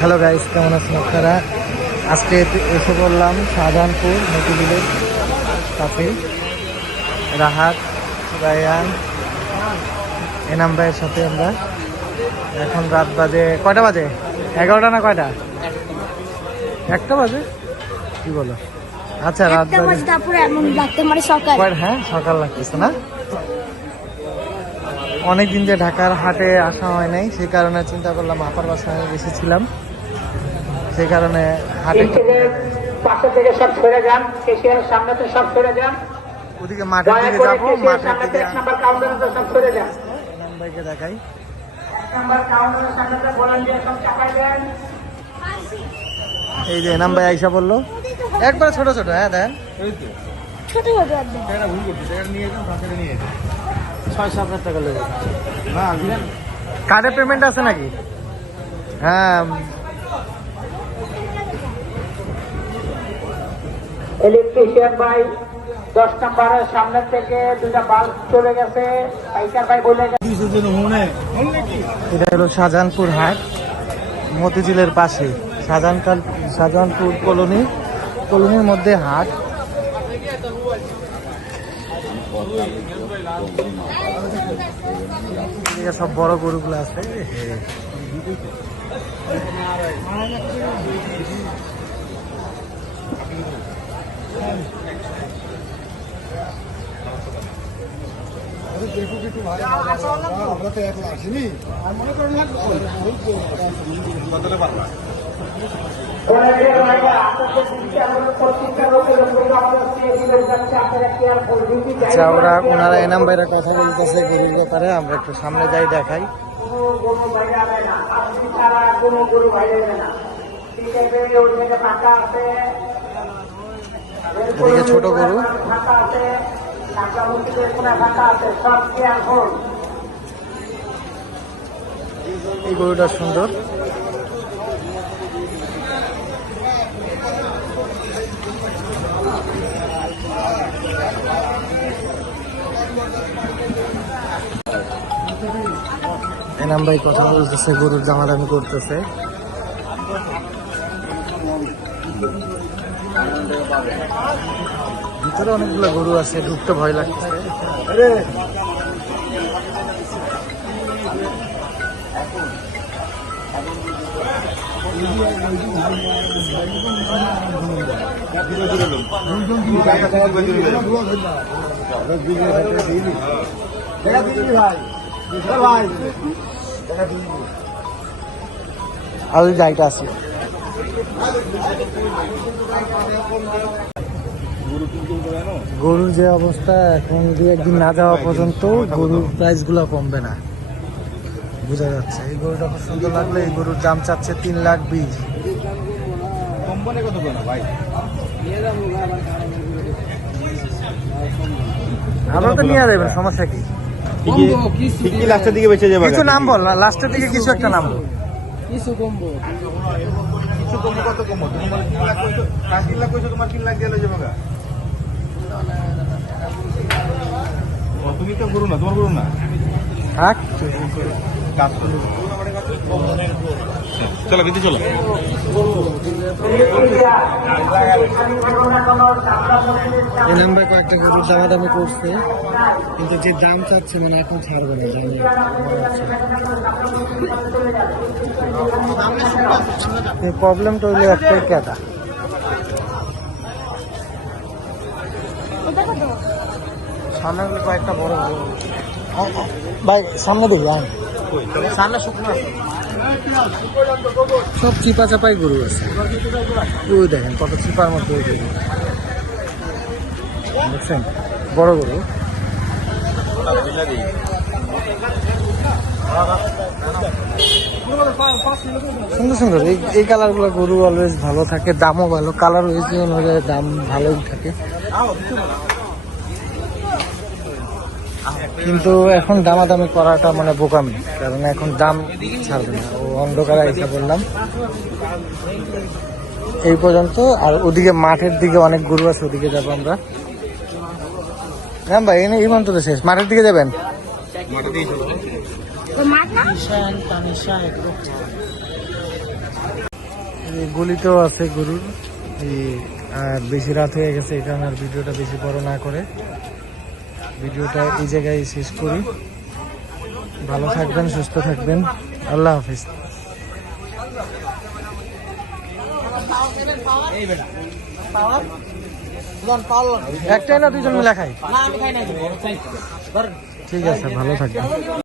Hello guys, কেমন আছেন আপনারা? আজকে এসে বললাম শাহজাহানপুর মতিঝিলের কাছে। রাহাত, রায়ান, এনাম ভাইয়ের সাথে আমরা এখন রাত বাজে কয়টা বাজে? 11টা না কয়টা? 1টা বাজে কি বলো? আচ্ছা রাত বাজে হ্যাঁ সকাল লাগতেছে না। অনেকদিন যে ঢাকার হাটে আসা হয় নাই, সেই কারণে চিন্তা করলাম আপার বাসায় এসেছিলাম, সেই কারণে হাটে পাশে থেকে সব সরে যান, কেশিয়ার সামনে থেকে সব সরে যান, ওদিকে মাঠের দিকে যাবো। মাঠের দিকে নাম্বার কাউন্টারে সব সরে যান। ভাইকে দেখাই নাম্বার কাউন্টারের সামনে থেকে ভলান্টিয়ার সব চাপাই দেন। এই যে এনাম ভাই আইসা বললো একবার ছোট ছোট। হ্যাঁ দেন ছোট হবে একদম। 6-7 টাকা লেগে কার্ডে পেমেন্ট আছে নাকি? হ্যাঁ ইলেকট্রিশিয়ান ভাই 10 নম্বরের সামনে থেকে দুটা বাল্ব চলে গেছে, পাইকার ভাই বলে গেছে। এটা হলো শাহজাহানপুর হাট, মতিঝিলের পাশে। শাহজাহানপুর কলোনির মধ্যে হাট। সব বড় গরুগুলো আছে। আমরা তো একলা আসিনি, আর মনে করেন ওনারা এনাম ভাইরা কথা বলতেছে গরুর ব্যাপারে। আমরা একটু সামনে যাই, দেখাই। এদিকে ছোট গরু, এই গরুটা সুন্দর। এনাম ভাই কথা বলতেছে, গরুর দামাদামি করতেছে। ভিতরে অনেকগুলো গরু আছে, ঢুকতে ভয় লাগছে। আর যাইটা আছে গরুর যে অবস্থা, এখন 2-1 দিন না যাওয়া পর্যন্ত গরুর প্রাইস গুলো কমবে না, বোঝা যাচ্ছে। এই গরুটা খুব সুন্দর লাগলো। এই গরুর দাম চাচ্ছে 3,20,000। আমরা তো নিয়ে যাবেন, সমস্যা কি? লাস্টের দিকে বেঁচে যাবে। কিছু নাম বল না, লাস্টের দিকে কিছু একটা নাম বল। কিছু কমবো কত কমবো? তুমি 3 লাখ কইছো, তোমার 3 লাখ দিয়ে যাবে। তুমি তো করো না, তোমার করো না। থাক চলো কিন্তু চলো। এই নাম্বার কয়েকটা গরুর দামাদামি করছে, কিন্তু যে দাম চাচ্ছে মানে এখন ছাড়বে না, জানি। প্রবলেমটা হইলে একটাই, কেটা সামনে কয়েকটা বড় গরু ভাই, সামনে দেখি সামনে শুকনো আছে, সব চিপা চাপাই গরু আছে। ওই দেখেন কত চিপার মধ্যে দেখছেন, বড় গরু। সুন্দর সুন্দর এই কালার গুলো গরু অলওয়েজ ভালো থাকে, দামও ভালো। কালার ওয়েজ অনুযায়ী দাম ভালোই থাকে, কিন্তু এখন দামাদামি করাটা মানে বোকামি, কারণ এখন দাম ছাড়বে না। ও অন্ধকারে এসে বললাম এই পর্যন্ত। আর ওদিকে মাঠের দিকে অনেক গরু আছে, ওদিকে যাবো আমরা। রাম ভাই এই মন্ত্র শেষ, মাঠের দিকে যাবেন? এই গলিতেও আছে গরুর এই, আর বেশি রাত হয়ে গেছে এখানে আর ভিডিওটা বেশি বড় না করে ভিডিওটা এই জায়গায় শেষ করি। ভালো থাকবেন, সুস্থ থাকবেন, আল্লাহ হাফিজ। একটাই না দুইজন মিলে খাই? ঠিক আছে, ভালো থাকবেন।